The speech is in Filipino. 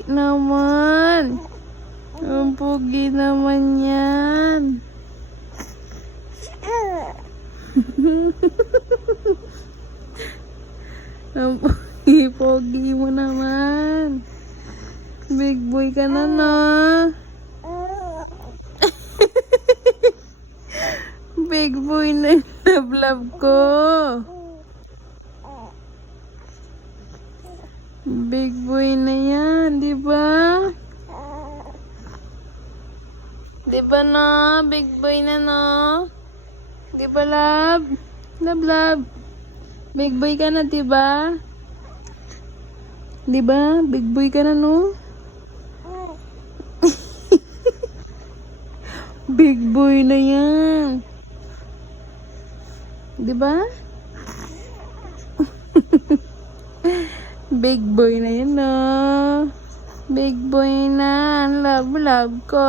pogi naman. Ang pogi naman yan. Ang pogi mo naman. Big boy ka na, no? Big boy na yung love ko. Big boy na yan, di ba? Di ba, no? Big boy na, no? Di ba, love? Love. Big boy ka na, di ba? Di ba? Big boy ka na, no? Big boy na yan. Di ba? Big boy na yan, no? Big boy na. Love ko.